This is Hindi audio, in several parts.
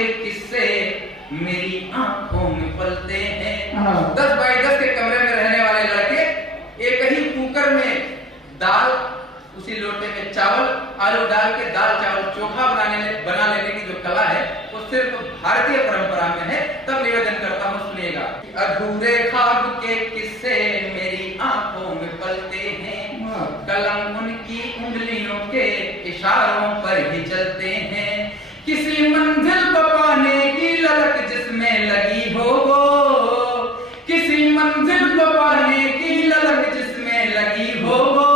के किस्से मेरी आंखों में पलते हैं। 10 बाई 10 के कमरे में रहने वाले लड़के एक ही कुकर में दाल, उसी लोटे में चावल आलू डाल के दाल चावल चोखा बना लेने की जो कला है वो सिर्फ भारतीय परंपरा में है। तब निवेदन करता हूँ, सुनिएगा। अधूरे ख्वाब के किस्से मेरी आंखों में पलते हैं, कलम उनकी उंगलियों के इशारों पर ही चलते हैं। किसी मंजिल को पाने की ललक जिसमें लगी हो वो, किसी मंजिल को पाने की ललक जिसमें लगी हो वो,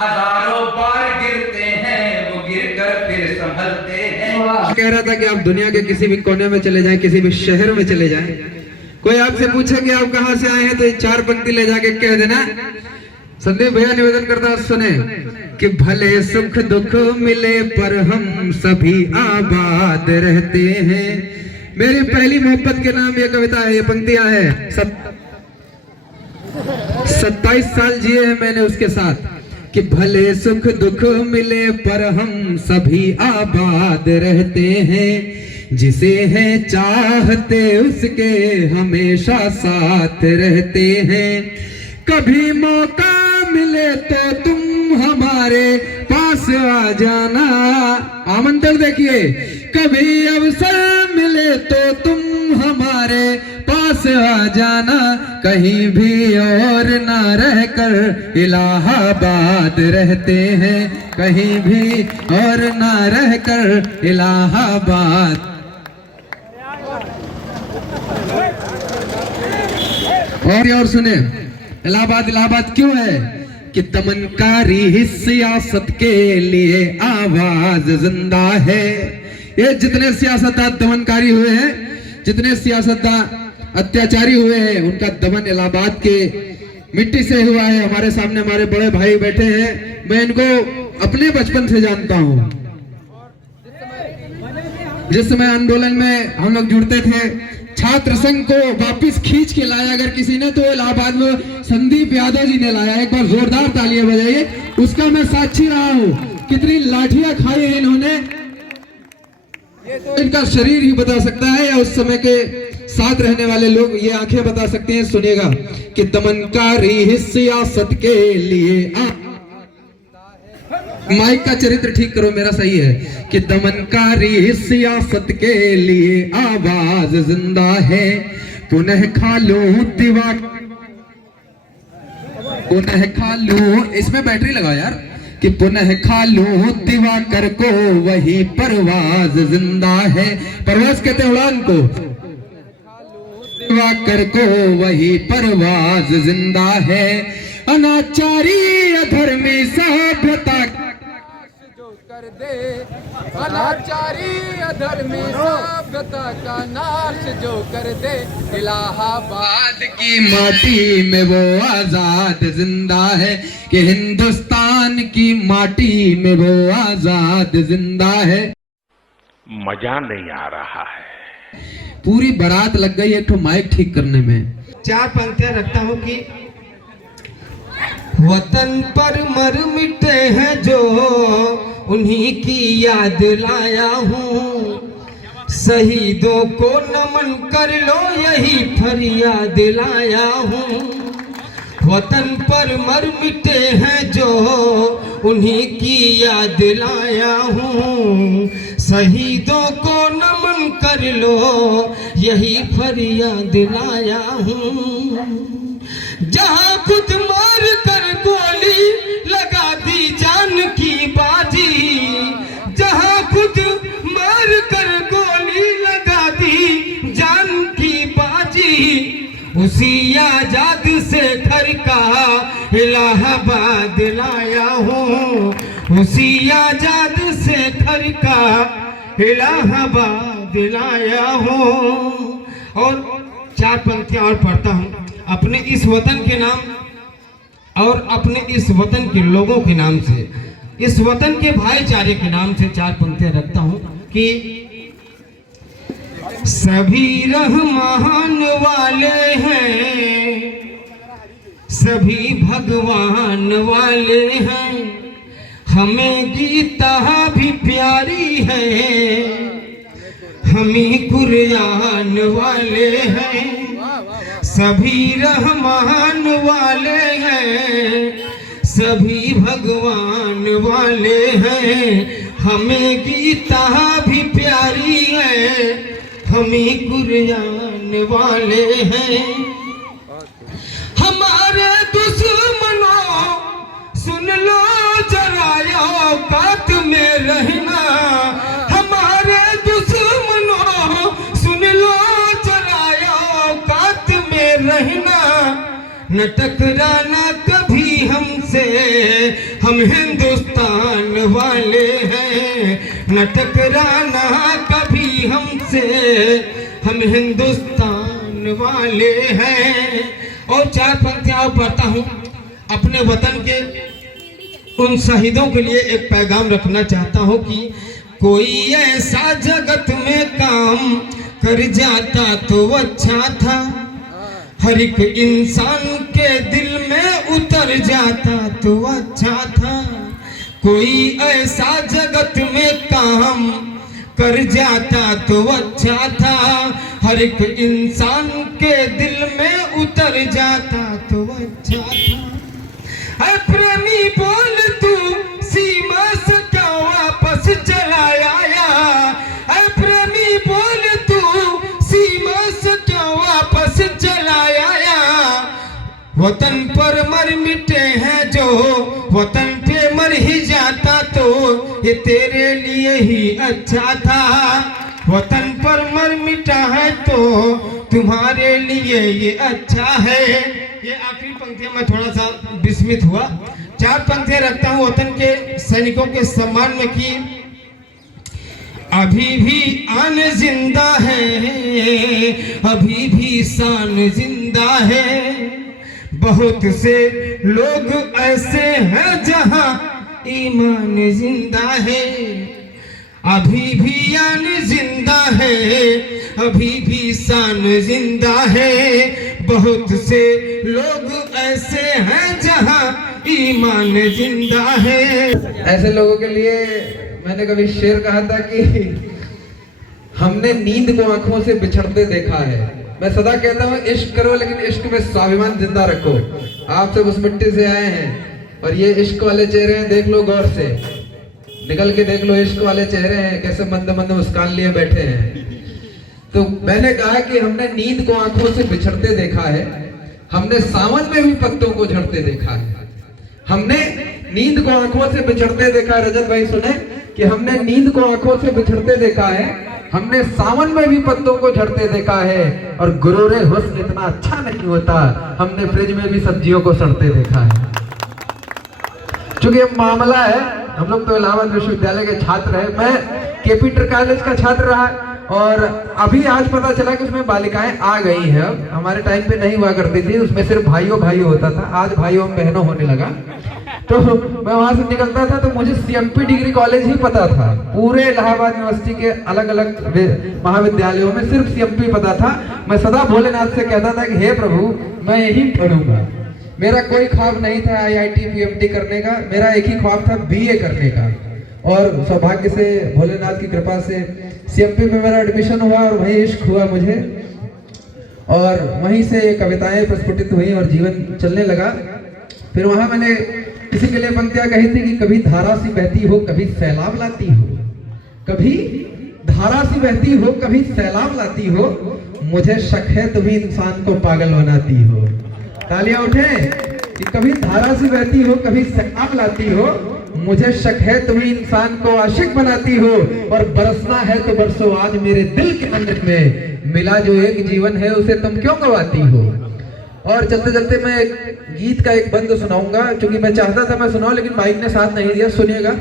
हजारों बार गिरते हैं वो गिरकर फिर संभलते हैं। कह रहा था कि आप दुनिया के किसी भी कोने में चले जाएं, किसी भी शहर में चले जाएं, कोई आपसे पूछे कि आप कहां से आए हैं तो ये 4 पंक्ति ले जाके कह देना। संदीप भैया निवेदन करता है, सुने कि भले सुख दुख मिले पर हम सभी आबाद रहते हैं। मेरी पहली मोहब्बत के नाम ये कविता है, ये पंक्तियां है। 27 साल जिए हैं मैंने उसके साथ। कि भले सुख दुख मिले पर हम सभी आबाद रहते हैं, जिसे है चाहते उसके हमेशा साथ रहते हैं। कभी मौका मिले तो तुम हमारे पास आ जाना, आमंत्रण देखिए। कभी अवसर मिले तो तुम हमारे पास आ जाना, कहीं भी और ना रहकर इलाहाबाद रहते हैं, कहीं भी और ना रहकर इलाहाबाद। और सुने, इलाहाबाद इलाहाबाद क्यों है? कि दमनकारी सियासत के लिए आवाज जिंदा है। ये जितने सियासतदान दमनकारी हुए हैं, जितने सियासतदान अत्याचारी हुए हैं, उनका दमन इलाहाबाद के मिट्टी से हुआ है। हमारे सामने हमारे बड़े भाई बैठे हैं, मैं इनको अपने बचपन से जानता हूँ। जिस समय आंदोलन में हम लोग जुड़ते थे, छात्र संघ को वापस खींच के लाया अगर किसी ने, तो इलाहाबाद में संदीप यादव जी ने लाया। एक बार जोरदार तालियां बजाइए, उसका मैं साक्षी रहा हूँ। कितनी लाठियां खाई है इन्होंने, इनका शरीर ही बता सकता है, या उस समय के साथ रहने वाले लोग ये आंखें बता सकते हैं। सुनिएगा कि दमनकारी सियासत के लिए माइक का चरित्र ठीक करो, मेरा सही है। कि दमनकारी सियासत के लिए आवाज जिंदा है, पुनः खा लूं दिवा, पुनः खा लूं, इसमें बैटरी लगाओ यार। कि पुनः खा लूं दिवाकर को वही परवाज जिंदा है। परवाज कहते हैं उड़ान को, दिवाकर को वही परवाज जिंदा है। अनाचारी अधर्मी सभ्यता कर दे, अनाचारी अधर्मी सभ्यता का नाश जो कर दे, इलाहाबाद की माटी में वो आजाद जिंदा है। कि हिंदुस्तान की माटी में वो आजाद जिंदा है। मजा नहीं आ रहा है। पूरी बारात लग गई एक ठो माइक ठीक करने में। 4 पंक्तियां रखता हूं कि वतन पर मर मिटे हैं जो, उन्हीं की याद लाया हूँ। शहीदों को नमन कर लो यही फरियाद लाया हूँ। वतन पर मर मिटे हैं जो, उन्हीं की याद लाया हूँ। शहीदों को नमन कर लो यही फरियाद लाया हूँ। जहाँ खुद मार कर गोली लगा दी जान की बाजी, जहाँ खुद मार कर गोली लगा दी जान की बाजी, उसी आजाद से घर का इलाहाबाद लाया हूँ। उसी आजाद से घर का इलाहाबाद लाया हूँ। और 4 पंक्तियां और पढ़ता हूँ। अपने इस वतन के नाम और अपने इस वतन के लोगों के नाम से, इस वतन के भाईचारे के नाम से 4 पंक्तियां रखता हूं कि सभी रहमान वाले हैं, सभी भगवान वाले हैं, हमें गीता भी प्यारी है, हम ही कुरान वाले हैं, सभी रहमान वाले हैं, सभी भगवान वाले हैं। हमें गीता भी प्यारी है, हम ही कुरान वाले हैं। हमारे दुश्मनों सुन लो जरा औकात में रहना, हमारे दुश्मनों सुन लो जरा औकात में रहना। न टकराना कभी हमसे, हम हिंदुस्तान वाले हैं। न टकराना कभी हमसे, हम हिंदुस्तान वाले हैं। और 4 पंक्तियां पढ़ता हूँ। अपने वतन के उन शहीदों के लिए एक पैगाम रखना चाहता हूँ कि कोई ऐसा जगत में काम कर जाता तो अच्छा था, हर एक इंसान के दिल में उतर जाता तो अच्छा था। कोई ऐसा जगत में काम कर जाता तो अच्छा था, हर एक इंसान के दिल में उतर जाता तो अच्छा था। ऐ प्रेमी बोल तू सीमा से क्या वापस चला आया, ऐ प्रेमी बोल तू सीमा से क्या वापस चला आया। वतन पर मर मिटे हैं जो, वतन पे मर ही जाता तो ये तेरे लिए ही अच्छा था। वतन पर मर मिटा है तो तुम्हारे लिए ये अच्छा है। ये आखिरी पंक्तियां मैं थोड़ा सा विस्मित हुआ। 4 पंक्तियां रखता हूँ वतन के सैनिकों के सम्मान में कि अभी भी आन जिंदा है, अभी भी शान जिंदा है। बहुत से लोग ऐसे हैं जहां ईमान जिंदा है। अभी भी आन जिंदा है, अभी भी शान जिंदा है। बहुत से लोग ऐसे हैं जहां ईमान जिंदा है। ऐसे लोगों के लिए मैंने कभी शेर कहा था कि हमने नींद को आंखों से बिछड़ते देखा है। मैं सदा कहता हूँ इश्क करो, लेकिन इश्क में स्वाभिमान जिंदा रखो। आप सब उस मिट्टी से आए हैं और ये इश्क वाले चेहरे हैं, देख लो गौर से, निकल के देख लो। इश्क वाले चेहरे हैं, कैसे मंद मंद मुस्कान लिए बैठे हैं। तो मैंने कहा कि हमने नींद को आंखों से बिछड़ते देखा है, हमने सावन में भी पत्तों को झड़ते देखा है। हमने नींद को आंखों से बिछड़ते देखा है। रजत भाई सुने कि हमने नींद को आंखों से बिछड़ते देखा है, हमने सावन में भी पत्तों को झड़ते देखा है। और गुरूरे हुस्न इतना अच्छा नहीं होता, हमने फ्रिज में भी सब्जियों को सड़ते देखा है। चूंकि अब मामला है, हम लोग तो इलाहाबाद विश्वविद्यालय के छात्र हैं, मैं केपी कॉलेज का छात्र रहा और अभी आज पता चला कि उसमें बालिकाएं आ गई हैं। अब हमारे टाइम पे नहीं हुआ करती थी, उसमें सिर्फ भाइयों भाई होता था, आज भाइयों बहनों होने लगा। तो मैं वहां से निकलता था तो मुझे सीएमपी डिग्री कॉलेज ही पता था। पूरे इलाहाबाद यूनिवर्सिटी के अलग अलग महाविद्यालयों में सिर्फ सीएमपी पता था। मैं सदा भोलेनाथ से कहता था कि हे प्रभु मैं यही पढ़ूंगा। मेरा कोई ख्वाब नहीं था आईआईटी पीएचडी करने का, मेरा एक ही ख्वाब था बीए करने का। और सौभाग्य से भोलेनाथ की कृपा से सीएमपी में मेरा एडमिशन हुआ और वहीं इश्क हुआ मुझे, और वहीं से कविताएं प्रस्फुटित हुई और जीवन चलने लगा। फिर वहां मैंने किसी के लिए पंक्तियां कही थी कि कभी धारा सी बहती हो कभी सैलाब लाती हो, कभी धारा सी बहती हो कभी सैलाब लाती हो, मुझे शक है तुम्ही इंसान को पागल बनाती हो। तालियां उठे कि कभी धारा सी बहती हो कभी सैलाब लाती हो, मुझे शक है तुम्ही इंसान को आशिक बनाती हो। और बरसना है तो बरसो आज मेरे दिल के अंदर में, मिला जो एक जीवन है उसे तुम क्यों गवाती हो। और चलते चलते मैं गीत का एक बंद सुनाऊंगा, क्योंकि मैं चाहता था मैं सुनाऊं लेकिन माइक ने साथ नहीं दिया। सुनिएगा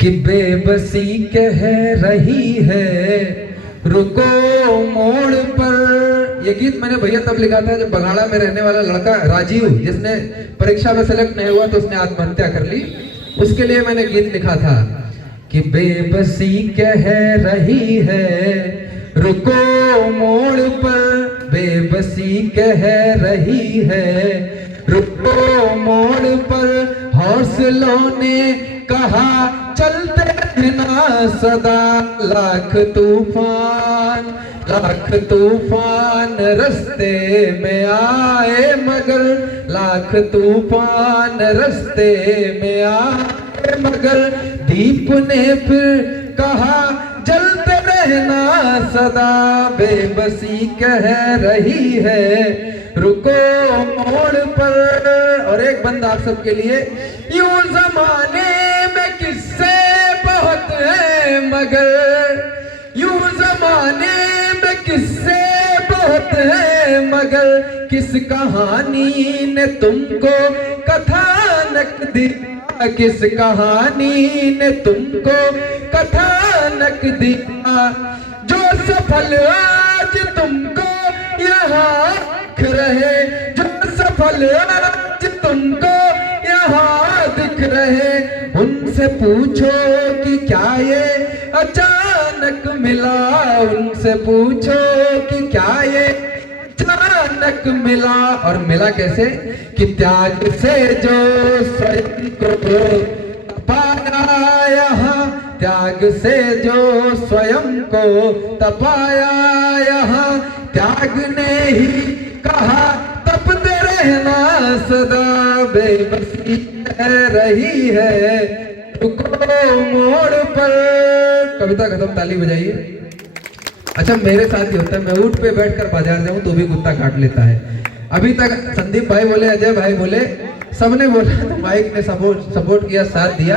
कि बेबसी कह रही है रुको मोड़ पर। ये गीत मैंने भैया तब लिखा था जब बघाड़ा में रहने वाला लड़का राजीव, जिसने परीक्षा में सेलेक्ट नहीं हुआ तो उसने आत्महत्या कर ली, उसके लिए मैंने गीत लिखा था कि बेबसी कह रही है रुको मोड़ पर, बेबसी कह रही है रुको मोड़ पर, हौसलों ने कहा चलते रहना सदा, लाख तूफान रास्ते में आए मगर, लाख तूफान रास्ते में आए मगर, दीप ने फिर कहा जलते रहना सदा, बेबसी कह रही है रुको मोड़ पर। और एक बंद आप सबके लिए, यूं जमाने में किस्से बहुत है मगर, यूं जमाने में किस्से बहुत है मगर, किस कहानी ने तुमको कथानक दिया, किस कहानी ने तुमको कथानक दिया, जो सफल आज तुमको यहाँ दिख रहे, जो सफल आज तुमको यहाँ दिख रहे, उनसे पूछो कि क्या ये अचानक मिला, उनसे पूछो कि क्या ये अचानक मिला। और मिला कैसे कि त्याग से जो स्वयं को तपाया यहाँ, त्याग से जो स्वयं को तपाया यहाँ, त्याग ने ही कहा तपते रहना सदा, बेबसी कह रही है रुको मोड़ पर। कविता खत्म, ताली बजाइए। अच्छा मेरे साथ ही होता है, मैं ऊँट पे बैठकर बाजार जाऊं तो भी कुत्ता काट लेता है। अभी तक संदीप भाई बोले, अजय भाई बोले, सबने बोला तो माइक ने सपोर्ट किया, साथ दिया।